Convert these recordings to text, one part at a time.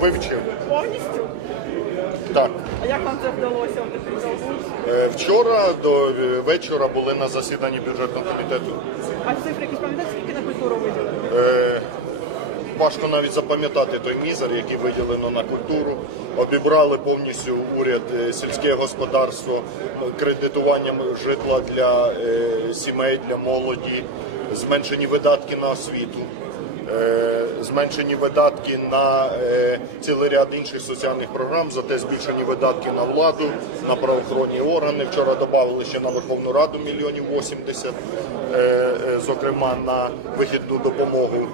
Вивчив. Повністю? Так. А як вам це вдалося? Е, Вчора до е, вечора були на засіданні бюджетного комітету. А цифри якісь пам'ятаєте, скільки на культуру виділили? Е, Важко навіть запам'ятати той мізер, який виділено на культуру. Обібрали повністю уряд сільське господарство кредитуванням житла для сімей, для молоді, зменшені видатки на освіту. Е, Зменшені видатки на е, цілий ряд інших соціальних програм, зате збільшені видатки на владу, на правоохоронні органи. Вчора додали ще на Верховну Раду мільйонів 80, е, зокрема на вихідну допомогу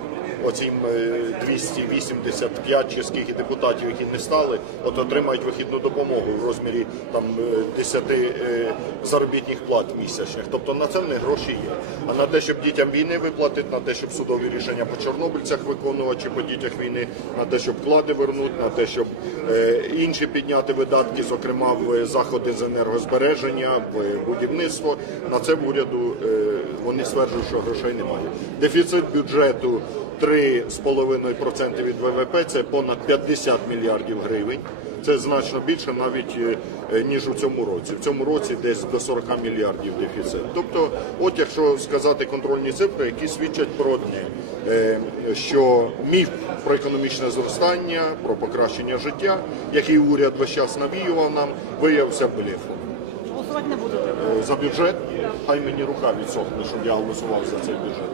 оцім е, 285 чи скільки депутатів, які не стали, от отримають вихідну допомогу в розмірі там е, 10 е, заробітних плат місячних. Тобто на це них гроші є. А на те, щоб дітям війни виплатити, на те, щоб судові рішення по чорнобильцях виконувати чи по дітях війни, на те, щоб вклади вернути, на те, щоб е, інші підняти видатки, зокрема в заходи з енергозбереження, в будівництво. На це в уряду е, вони стверджують, що грошей немає. Дефіцит бюджету 3,5% від ВВП це понад 50 мільярдів гривень. Це значно більше навіть е, е, ніж у цьому році. В цьому році десь до 40 мільярдів дефіцит. Тобто, от якщо сказати контрольні цифри, які свідчать про одне, е, що міф про економічне зростання, про покращення життя, який уряд весь час навіював нам, виявився блефом. Голосувати не будете. За бюджет, хай мені рука відсохне, щоб я голосував за цей бюджет.